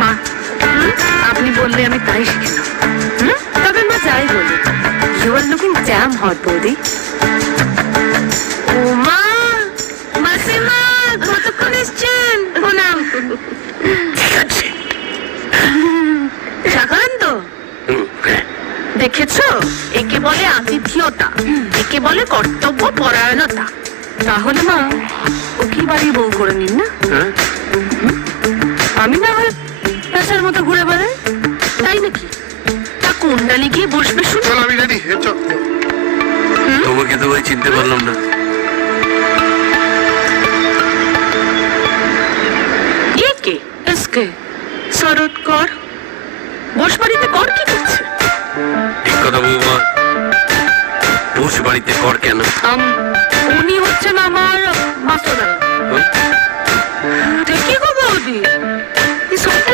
মা, আপনি বললে আমি তাই শিখে নেব। তবে মা যাই বলি, you are looking damn hot বৌদি। ও মা, মাসিমা কতক্ষণ এসছেন? প্রণাম। সাধারণ তো দেখেছো, একে বলে আতিথ্যতা, একে বলে কর্তব্য পরায়ণতা। তাহলে মা ওকে বাড়ি বউ করে নিন না, আমি না হয় পেঁচার মতো ঘুরে বেড়াই। তাই নাকি? তা কুণ্ডালি গিয়ে বসবে শুনে। আমি রেডি। তোমাকে তো ভাই চিনতে পারলাম না। একে এসকে শরৎ কর বস বাড়িতে কর কি করছে? ঠিক কথা বৌমা, বস বাড়িতে কর কেন? উনি হচ্ছেন আমার মাস্টার। ঠিকই গো বৌদি,